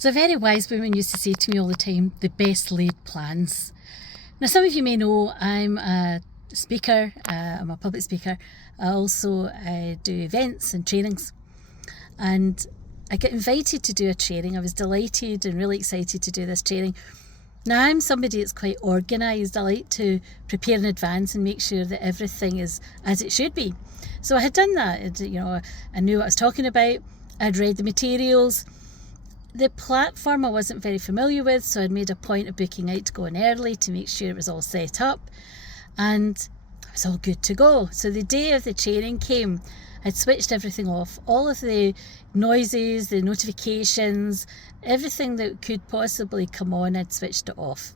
So a very wise woman used to say to me all the time, the best laid plans. Now, some of you may know I'm a speaker, I'm a public speaker. I also do events and trainings. And I got invited to do a training. I was delighted and really excited to do this training. Now, I'm somebody that's quite organised. I like to prepare in advance and make sure that everything is as it should be. So I had done that. I knew what I was talking about. I'd read the materials. The platform I wasn't very familiar with, so I'd made a point of booking out to go in early to make sure it was all set up, and it was all good to go. So the day of the training came, I'd switched everything off, all of the noises, the notifications, everything that could possibly come on, I'd switched it off.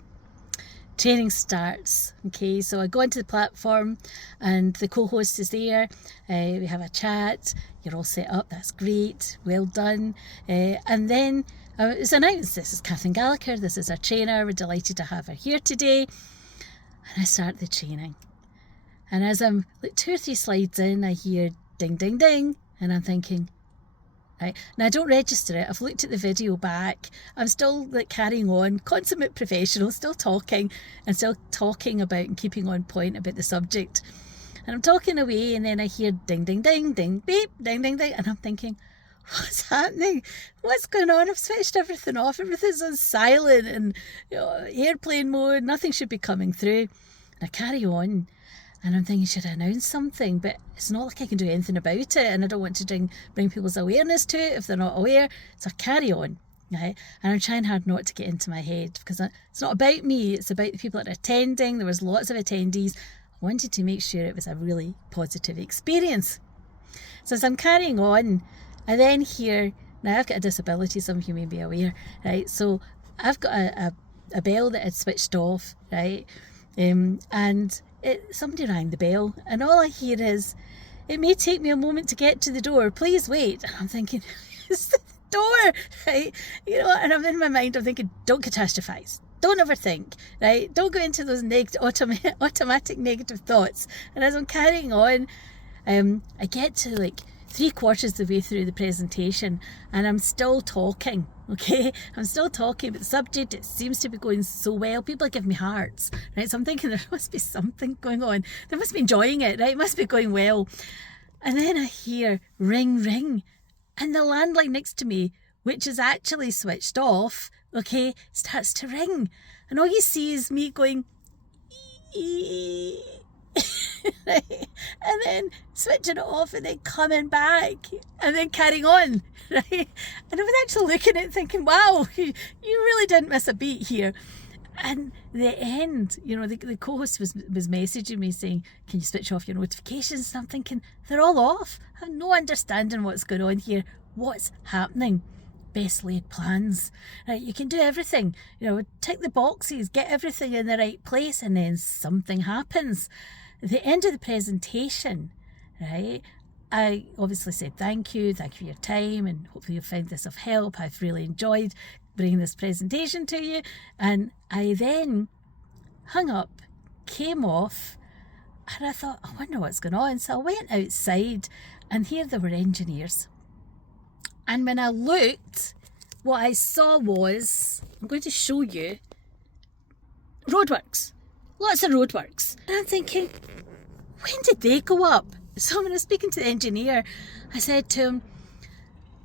Training starts, okay, so I go onto the platform and the co-host is there. We have a chat. You're all set up, that's great, well done. And then it's announced, this is Catherine Gallagher, this is our trainer, we're delighted to have her here today. And I start the training. And as I'm like 2 or 3 slides in, I hear ding, ding, ding, and I'm thinking, right. Now, I don't register it. I've looked at the video back. I'm still carrying on, consummate professional, still talking about and keeping on point about the subject. And I'm talking away, and then I hear ding, ding, ding, ding, beep, ding, ding, ding. And I'm thinking, what's happening? What's going on? I've switched everything off. Everything's on silent and airplane mode. Nothing should be coming through. And I carry on. And I'm thinking, should I announce something? But it's not like I can do anything about it, and I don't want to bring people's awareness to it if they're not aware. So I carry on, right? And I'm trying hard not to get into my head, because it's not about me, it's about the people that are attending. There was lots of attendees. I wanted to make sure it was a really positive experience. So as I'm carrying on, I then hear, now I've got a disability, some of you may be aware, right? So I've got a bell that had switched off, right? And somebody rang the bell, and all I hear is, it may take me a moment to get to the door, please wait. And I'm thinking, it's the door, right? And I'm in my mind, I'm thinking, don't catastrophize, don't overthink, right? Don't go into those automatic negative thoughts. And as I'm carrying on, I get to 3/4 of the way through the presentation, and I'm still talking. Okay, I'm still talking about the subject. It seems to be going so well. People are giving me hearts, right? So I'm thinking there must be something going on. They must be enjoying it, right? It must be going well. And then I hear ring, ring, and the landline next to me, which is actually switched off, okay, starts to ring. And all you see is me going, ee. Right? And then switching it off and then coming back and then carrying on, right? And I was actually looking at it thinking, wow, you really didn't miss a beat here. And the end, the co-host was messaging me saying, can you switch off your notifications? And I'm thinking, they're all off. I have no understanding what's going on here. What's happening? Best laid plans, right? You can do everything, tick the boxes, get everything in the right place, and then something happens. At the end of the presentation, right, I obviously said thank you for your time, and hopefully you'll find this of help. I've really enjoyed bringing this presentation to you. And I then hung up, came off, and I thought, I wonder what's going on. So I went outside, and here there were engineers. And when I looked, what I saw was, I'm going to show you, roadworks. Lots of roadworks. And I'm thinking, when did they go up? So when I was speaking to the engineer, I said to him,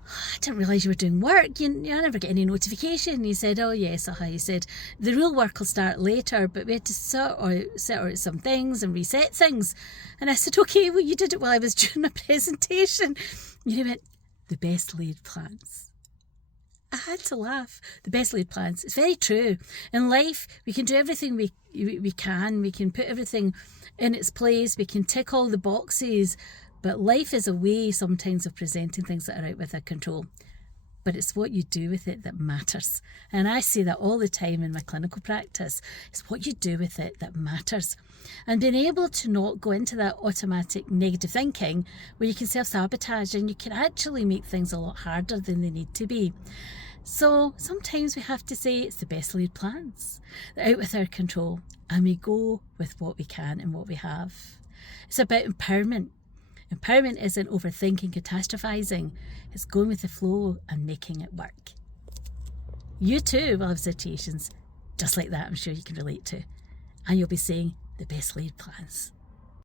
I didn't realise you were doing work. I never get any notification. And he said, oh yes, he said, the real work will start later, but we had to set out some things and reset things. And I said, okay, well, you did it while I was doing my presentation. And he went, the best laid plans. I had to laugh. The best laid plans. It's very true. In life, we can do everything we can. We can put everything in its place. We can tick all the boxes. But life is a way sometimes of presenting things that are out with our control. But it's what you do with it that matters. And I say that all the time in my clinical practice. It's what you do with it that matters. And being able to not go into that automatic negative thinking where you can self-sabotage and you can actually make things a lot harder than they need to be. So sometimes we have to say it's the best laid plans. They're out with our control, and we go with what we can and what we have. It's about empowerment. Empowerment isn't overthinking, catastrophizing. It's going with the flow and making it work. you too will have situations just like that I'm sure you can relate to. And you'll be saying the best laid plans.